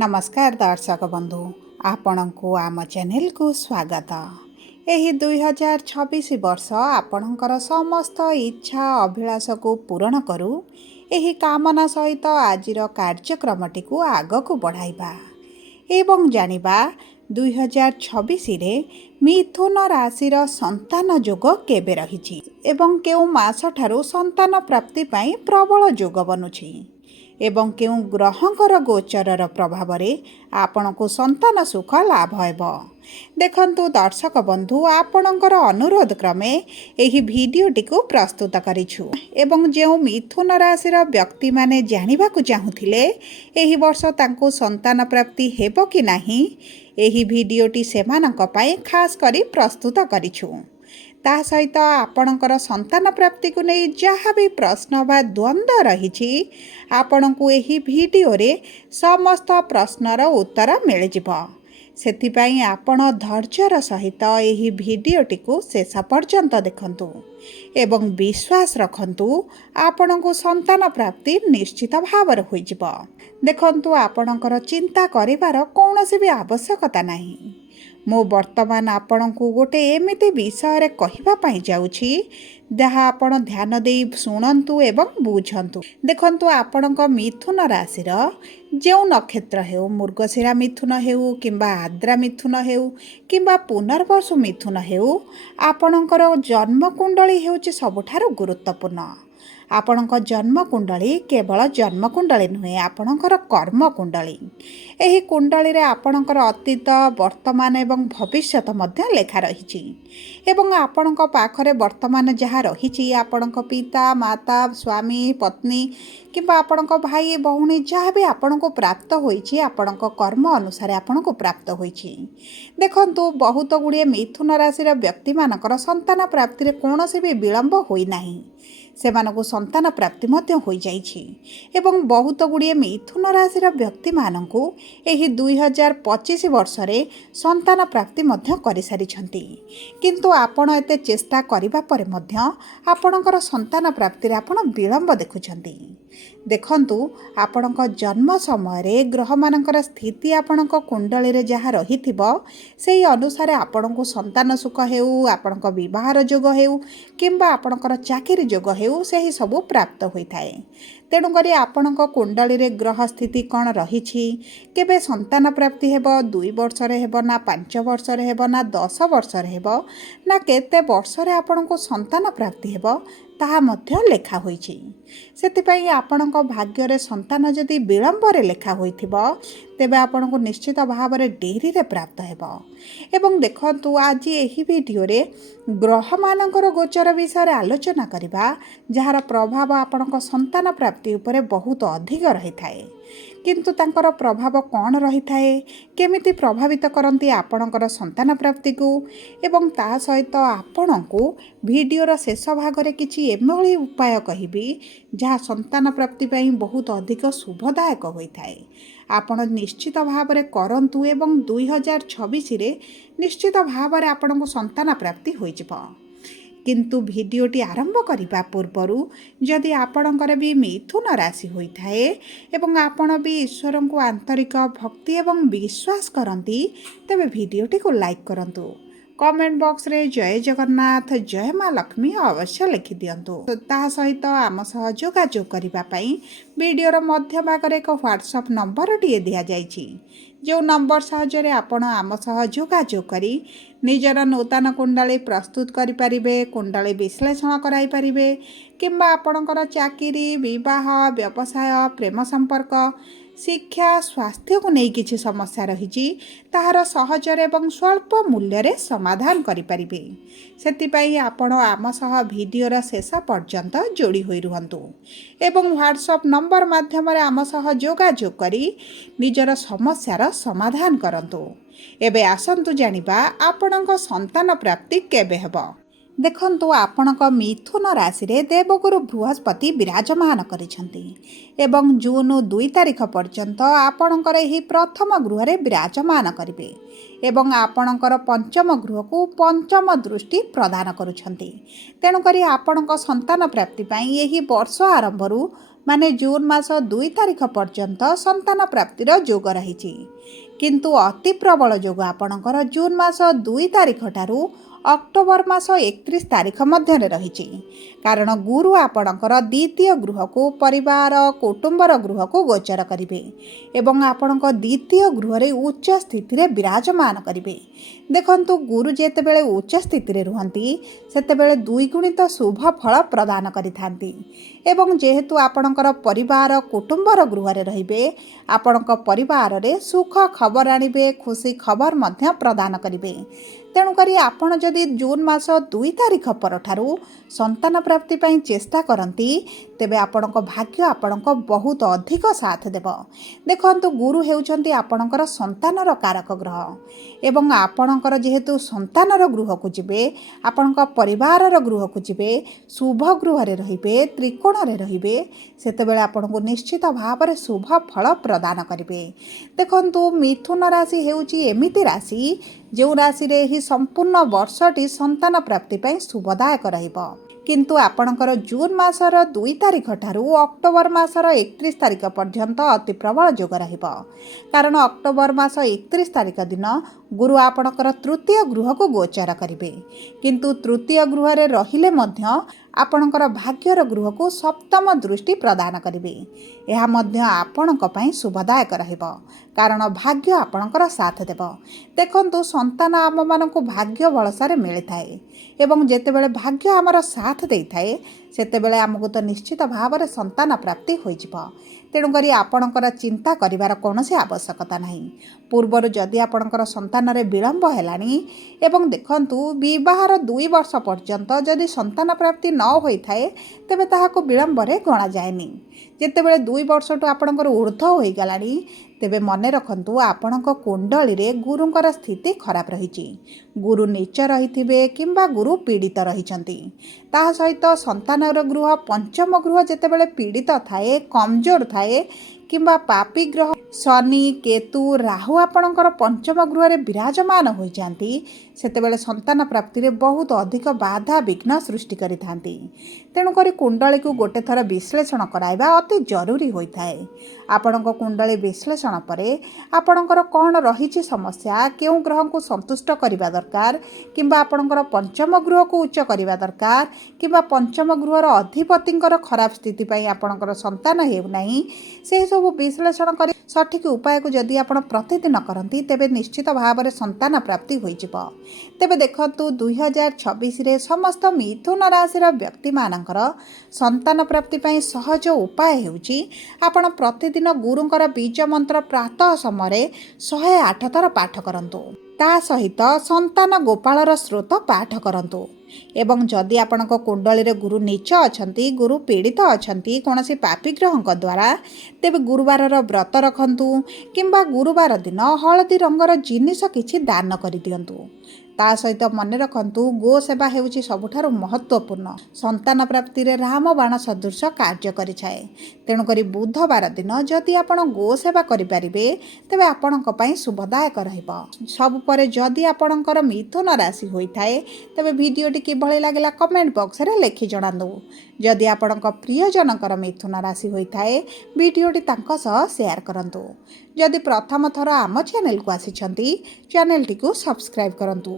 नमस्कार दर्शक बंधु आपण को आम चैनल को स्वागत। यही 2026 वर्ष आपणकर समस्त इच्छा अभिलाष को पूरण करू यही कामना सहित आज कार्यक्रमटी को आग को बढ़ाइबा एवं जानिबा 2026 रे मिथुन राशि संतान जोग केबे रहिछि एवं केउ मास ठारू संतान प्राप्ति पाई प्रबल जोग बनुछि एवं केउ ग्रहंकर गोचरर प्रभाव रे आपण को संतान सुख लाभ हेब। देखंतु दर्शक बंधु आपणकर अनुरोध क्रमे एही भिडियोटी को प्रस्तुत करिछु एवं जेउ मिथुन राशि व्यक्ति माने जानिबा को चाहुथिले एही वर्ष तांको संतान प्राप्ति हेबो कि नाही एही भिडियोटी सेमानक पई खास करी प्रस्तुत करिछु। ता सहित आपणकर संतान प्राप्ति को नहीं जहाँ भी प्रश्न बा द्वंद्व रही आपण को यही वीडियो रे समस्त प्रश्नर उत्तर मिल जिवो। सेथिपाई आपण धैर्यर सहित यही वीडियोटी को शेष पर्यंत देखंतु एवं विश्वास रखंतु आपण को संतान प्राप्ति निश्चित भाव होई जिवो। देखंतु आपणकर चिंता करिवार कौनसी भी आवश्यकता नहीं। मो वर्तमान आपण को गोटे एमिति विषय कहवा पाई जाउछि जहाँ आपण ध्यान दे शुणु एवं बुझंतु। देखंतु आपणक मिथुन राशि जो नक्षत्र हेउ मृगशिरा मिथुन हेउ किंबा आद्रा मिथुन हेउ किंबा पुनर्वसु मिथुन हेउ आपणकर जन्म कुंडली हेउछि सबुठारु गुरुत्वपूर्ण। आपणक जन्म कुंडली केवल जन्म कुंडली नुहे आपणकर कर्म कुंडली। एही कुंडली रे आपणकर अतीत वर्तमान एवं भविष्यत मध्य लेखा रहिछि एवं आपणक पाखरे वर्तमान जहाँ रहिछि आपणक पिता माता स्वामी पत्नी किंबा आपणक भाई भौणी जहाँ भी आपणको प्राप्त होइछि आपणक कर्म अनुसार आपणको प्राप्त होइछि। देखंतु बहुत गुड़िए मिथुन राशि व्यक्ति मानकर संतान प्राप्ति रे कोनोसी भी विलंब होई नाही सेमानकु संतान प्राप्ति मध्य होई जाइछि एवं बहुत गुड़िए मिथुन राशि व्यक्ति मानकु एही 2025 वर्ष रे संतान प्राप्ति मध्य करि सारिछंती किंतु आपण एते चेष्टा करिबा परे मध्य आपणकर संतान प्राप्ति रे आपण विलंब देखुछंती। देखंतु आपणक जन्म समय रे ग्रह मानकर स्थिति आपणक कुंडली रे जहाँ रहिथिबो सेही अनुसार आपणको संतान सुख हेउ आपणक विवाहर जोग हेउ किंबा आपणकर चाकरी जोग हेउ सेही सबु प्राप्त होइथाए। तेणु करी आपणक कुंडली रे ग्रह स्थिति कौन रहिछि केबे संतान प्राप्ति हेबो 2 वर्ष रे हेबो ना 5 वर्ष रे हेबो ना 10 वर्ष रे हेबो ना केते वर्ष रे आपणको संतान प्राप्ति हेबो ताहा मध्य लेखा होइछि। सेतिपई आपणक भाग्य रे संतान जदि विलंब रे लेखा होइथिबो तेबे आपणको निश्चित भाव रे डेरी रे प्राप्त हेबो। एवं देखंतु आज एही वीडियो रे ग्रह मानकर गोचर विषय रे आलोचना करिबा जहार प्रभाव आपणक संतान प्राप्ति उपरे बहुत अधिक रही थाए किंतु तांकर प्रभाव कौन रही थाए केमिति प्रभावित करंती आपणकर संतान प्राप्ति को एवं ता सहित आपणको वीडियोर शेष भाग रे किछि एमभଳି उपाय कहिबी जहाँ संतान प्राप्ति पाई बहुत अधिक शुभदायक होइथाए। आपण निश्चित भाव रे करंतु एवं 2026 रे निश्चित भाव रे आपणको संतान प्राप्ति होई जिवो। किंतु वीडियोटी आरंभ करिबा पूर्वरु जदि आपणकर भी मिथुन राशि होइथाए एवं आपण भी ईश्वर को आंतरिक भक्ति एवं विश्वास करंती तबे वीडियोटी को लाइक करंतु कमेंट बॉक्स रे जय जगन्नाथ जय माँ लक्ष्मी अवश्य लिखि दियंतु। ता सहित आम सह जोगाजोग करिबा पई वीडियोर मध्य भाग एक व्हाट्सएप नंबर टिए दिया जाइछि जो नंबर साहाय्य आपण आम सह जोगाजोग करी निजर नूतन कुंडली प्रस्तुत करि परिबे कुंडली विश्लेषण कराई परिबे किंबा आपणकर चाकरी विवाह व्यवसाय प्रेम संपर्क शिक्षा स्वास्थ्य को नहीं किछि समस्या रही ताहार सहजर एवं स्वल्प मूल्य रे समाधान करि परिबे। सेतिपई आपण आम सह वीडियोर शेष पर्यंत जोड़ी होई रुहंतु एवं व्हाट्सएप नंबर माध्यम रे आम सह जोगाजोग करी निजर समस्यार समाधान करंतु। एबे आसंतु जानिबा आपणक संतान प्राप्ति केबे हेबो। देखंतु आपणक मिथुन राशि रे देवगुरु बृहस्पति विराजमान करिसंती एवं जून 2 तारिख पर्यंत आपणकर एही प्रथम गृह रे विराजमान करिवे एवं आपणकर पंचम गृह को पंचम दृष्टि प्रदान करुछंती। तेणु करी आपणक संतान प्राप्ति पाई एही वर्ष आरंभरू ମାନେ ଜୁନ୍ ମାସ 2 ତାରିଖ ପର୍ଯ୍ୟନ୍ତ ସନ୍ତାନ ପ୍ରାପ୍ତିର ଯୋଗ ରହିଛି। କିନ୍ତୁ ଅତି ପ୍ରବଳ ଯୋଗ ଆପଣଙ୍କର ଜୁନ୍ ମାସ 2 ତାରିଖ ଠାରୁ ଅକ୍ଟୋବର ମାସ 31 ତାରିଖ ମଧ୍ୟରେ ରହିଛି। କାରଣ ଗୁରୁ ଆପଣଙ୍କର ଦ୍ୱିତୀୟ ଗୃହକୁ ପରିବାର କୁଟୁମ୍ବର ଗୃହକୁ ଗୋଚର କରିବେ ଏବଂ ଆପଣଙ୍କ ଦ୍ୱିତୀୟ ଗୃହରେ ଉଚ୍ଚ ସ୍ଥିତିରେ ବିରାଜମାନ କରିବେ। ଦେଖନ୍ତୁ, ଗୁରୁ ଯେତେବେଳେ ଉଚ୍ଚ ସ୍ଥିତିରେ ରୁହନ୍ତି ସେତେବେଳେ ଦ୍ୱିଗୁଣିତ ଶୁଭ ଫଳ ପ୍ରଦାନ କରିଥାନ୍ତି ଏବଂ ଯେହେତୁ ଆପଣଙ୍କର ପରିବାର କୁଟୁମ୍ବର ଗୃହରେ ରହିବେ, ଆପଣଙ୍କ ପରିବାରରେ ସୁଖ ଖବର ଆଣିବେ, ଖୁସି ଖବର ମଧ୍ୟ ପ୍ରଦାନ କରିବେ। ତେଣୁକରି ଆପଣ ଯଦି ଜୁନ୍ ମାସ 2 ତାରିଖ ପରଠାରୁ ସନ୍ତାନ ପ୍ରାପ୍ତି ପାଇଁ ଚେଷ୍ଟା କରନ୍ତି, ତେବେ ଆପଣଙ୍କ ଭାଗ୍ୟ ଆପଣଙ୍କ ବହୁତ ଅଧିକ ସାଥ ଦେବ। ଦେଖନ୍ତୁ, ଗୁରୁ ହେଉଛନ୍ତି ଆପଣଙ୍କର ସନ୍ତାନର କାରକ ଗ୍ରହ ଏବଂ ଆପଣଙ୍କର ଯେହେତୁ ସନ୍ତାନର ଗୃହକୁ ଯିବେ, ଆପଣଙ୍କ ପରିବାରର ଗୃହକୁ ଯିବେ, ଶୁଭ ଗୃହରେ ରହିବେ, ତ୍ରିକୋଣରେ ରହିବେ, ସେତେବେଳେ ଆପଣଙ୍କୁ ନିଶ୍ଚିତ ଭାବରେ ଶୁଭ ଫଳ ପ୍ରଦାନ କରିବେ। ଦେଖନ୍ତୁ, ମିଥୁନ ରାଶି ହେଉଛି ଏମିତି ରାଶି ଯେଉଁ ରାଶିରେ ଏହି ସମ୍ପୂର୍ଣ୍ଣ ବର୍ଷଟି ସନ୍ତାନ ପ୍ରାପ୍ତି ପାଇଁ ଶୁଭଦାୟକ ରହିବ। କିନ୍ତୁ ଆପଣଙ୍କର ଜୁନ୍ ମାସର 2 ତାରିଖ ଠାରୁ ଅକ୍ଟୋବର ମାସର 31 ତାରିଖ ପର୍ଯ୍ୟନ୍ତ ଅତି ପ୍ରବଳ ଯୋଗ ରହିବ। କାରଣ ଅକ୍ଟୋବର ମାସ 31 ତାରିଖ ଦିନ ଗୁରୁ ଆପଣଙ୍କର ତୃତୀୟ ଗୃହକୁ ଗୋଚର କରିବେ। କିନ୍ତୁ ତୃତୀୟ ଗୃହରେ ରହିଲେ ମଧ୍ୟ ଆପଣଙ୍କର ଭାଗ୍ୟର ଗୃହକୁ ସପ୍ତମ ଦୃଷ୍ଟି ପ୍ରଦାନ କରିବେ। ଏହା ମଧ୍ୟ ଆପଣଙ୍କ ପାଇଁ ଶୁଭଦାୟକ ରହିବ କାରଣ ଭାଗ୍ୟ ଆପଣଙ୍କର ସାଥ ଦେବ। ଦେଖନ୍ତୁ, ସନ୍ତାନ ଆମମାନଙ୍କୁ ଭାଗ୍ୟ ବଳସାରେ ମିଳିଥାଏ ଏବଂ ଯେତେବେଳେ ଭାଗ୍ୟ ଆମର ସାଥ ଦେଇଥାଏ ସେତେବେଳେ ଆମକୁ ତ ନିଶ୍ଚିତ ଭାବରେ ସନ୍ତାନ ପ୍ରାପ୍ତି ହୋଇଯିବ। ତେଣୁକରି ଆପଣଙ୍କର ଚିନ୍ତା କରିବାର କୌଣସି ଆବଶ୍ୟକତା ନାହିଁ। ପୂର୍ବରୁ ଯଦି ଆପଣଙ୍କର ସନ୍ତାନରେ ବିଳମ୍ବ ହେଲାଣି ଏବଂ ଦେଖନ୍ତୁ, ବିବାହର 2 ବର୍ଷ ପର୍ଯ୍ୟନ୍ତ ଯଦି ସନ୍ତାନ ପ୍ରାପ୍ତି ନ ହୋଇଥାଏ ତେବେ ତାହାକୁ ବିଳମ୍ବରେ ଗଣାଯାଏନି। ଯେତେବେଳେ 2 ବର୍ଷଠୁ ଆପଣଙ୍କର ଉର୍ଦ୍ଧ୍ୱ ହୋଇଗଲାଣି ତେବେ ମନେ ରଖନ୍ତୁ, ଆପଣଙ୍କ କୁଣ୍ଡଳୀରେ ଗୁରୁଙ୍କର ସ୍ଥିତି ଖରାପ ରହିଛି। ଗୁରୁ ନୀଚ ରହିଥିବେ କିମ୍ବା ଗୁରୁ ପୀଡ଼ିତ ରହିଛନ୍ତି। ତାହା ସହିତ ସନ୍ତାନର ଗୃହ ପଞ୍ଚମ ଗୃହ ଯେତେବେଳେ ପୀଡ଼ିତ ଥାଏ, କମଜୋର ଥାଏ କିମ୍ବା ପାପୀ ଗ୍ରହ ଶନି, କେତୁ, ରାହୁ ଆପଣଙ୍କର ପଞ୍ଚମ ଗୃହରେ ବିରାଜମାନ ହୋଇଯାନ୍ତି, ସେତେବେଳେ ସନ୍ତାନ ପ୍ରାପ୍ତିରେ ବହୁତ ଅଧିକ ବାଧା ବିଘ୍ନ ସୃଷ୍ଟି କରିଥାନ୍ତି। ତେଣୁକରି କୁଣ୍ଡଳୀକୁ ଗୋଟେ ଥର ବିଶ୍ଳେଷଣ କରାଇବା ଅତି ଜରୁରୀ ହୋଇଥାଏ। ଆପଣଙ୍କ କୁଣ୍ଡଳୀ ବିଶ୍ଳେଷଣ ପରେ ଆପଣଙ୍କର କ'ଣ ରହିଛି ସମସ୍ୟା, କେଉଁ ଗ୍ରହଙ୍କୁ ସନ୍ତୁଷ୍ଟ କରିବା ଦରକାର କିମ୍ବା ଆପଣଙ୍କର ପଞ୍ଚମ ଗୃହକୁ ଉଚ୍ଚ କରିବା ଦରକାର କିମ୍ବା ପଞ୍ଚମ ଗୃହର ଅଧିପତିଙ୍କର ଖରାପ ସ୍ଥିତି ପାଇଁ ଆପଣଙ୍କର ସନ୍ତାନ ହେଉନାହିଁ, ସେହିସବୁ ବିଶ୍ଳେଷଣ କରି ସଠିକ୍ ଉପାୟକୁ ଯଦି ଆପଣ ପ୍ରତିଦିନ କରନ୍ତି ତେବେ ନିଶ୍ଚିତ ଭାବରେ ସନ୍ତାନ ପ୍ରାପ୍ତି ହୋଇଯିବ। ତେବେ ଦେଖନ୍ତୁ, 2026ରେ ସମସ୍ତ ମିଥୁନ ରାଶିର ବ୍ୟକ୍ତିମାନଙ୍କର ସନ୍ତାନ ପ୍ରାପ୍ତି ପାଇଁ ସହଜ ଉପାୟ ହେଉଛି ଆପଣ ପ୍ରତିଦିନ ଗୁରୁଙ୍କର ବୀଜ ମନ୍ତ୍ର ପ୍ରାତଃ ସମୟରେ 108 ଥର ପାଠ କରନ୍ତୁ। ତା ସହିତ ସନ୍ତାନ ଗୋପାଳର ସ୍ରୋତ ପାଠ କରନ୍ତୁ ଏବଂ ଯଦି ଆପଣଙ୍କ କୁଣ୍ଡଳୀରେ ଗୁରୁ ନୀଚ ଅଛନ୍ତି, ଗୁରୁ ପୀଡ଼ିତ ଅଛନ୍ତି କୌଣସି ପାପୀ ଗ୍ରହଙ୍କ ଦ୍ୱାରା, ତେବେ ଗୁରୁବାରର ବ୍ରତ ରଖନ୍ତୁ କିମ୍ବା ଗୁରୁବାର ଦିନ ହଳଦୀ ରଙ୍ଗର ଜିନିଷ କିଛି ଦାନ କରିଦିଅନ୍ତୁ। ତା ସହିତ ମନେ ରଖନ୍ତୁ, ଗୋ ସେବା ହେଉଛି ସବୁଠାରୁ ମହତ୍ତ୍ୱପୂର୍ଣ୍ଣ। ସନ୍ତାନ ପ୍ରାପ୍ତିରେ ରାମବାଣ ସଦୃଶ କାର୍ଯ୍ୟ କରିଥାଏ। ତେଣୁକରି ବୁଧବାର ଦିନ ଯଦି ଆପଣ ଗୋ ସେବା କରିପାରିବେ ତେବେ ଆପଣଙ୍କ ପାଇଁ ଶୁଭଦାୟକ ରହିବ। ସବୁ ପରେ ଯଦି ଆପଣଙ୍କର ମିଥୁନ ରାଶି ହୋଇଥାଏ ତେବେ ଭିଡ଼ିଓଟି କିଭଳି ଲାଗିଲା କମେଣ୍ଟ ବକ୍ସରେ ଲେଖି ଜଣାନ୍ତୁ। ଯଦି ଆପଣଙ୍କ ପ୍ରିୟଜନଙ୍କର ମିଥୁନ ରାଶି ହୋଇଥାଏ ଭିଡ଼ିଓଟି ତାଙ୍କ ସହ ସେୟାର କରନ୍ତୁ। ଯଦି ପ୍ରଥମ ଥର ଆମ ଚ୍ୟାନେଲକୁ ଆସିଛନ୍ତି ଚ୍ୟାନେଲଟିକୁ ସବସ୍କ୍ରାଇବ୍ କରନ୍ତୁ।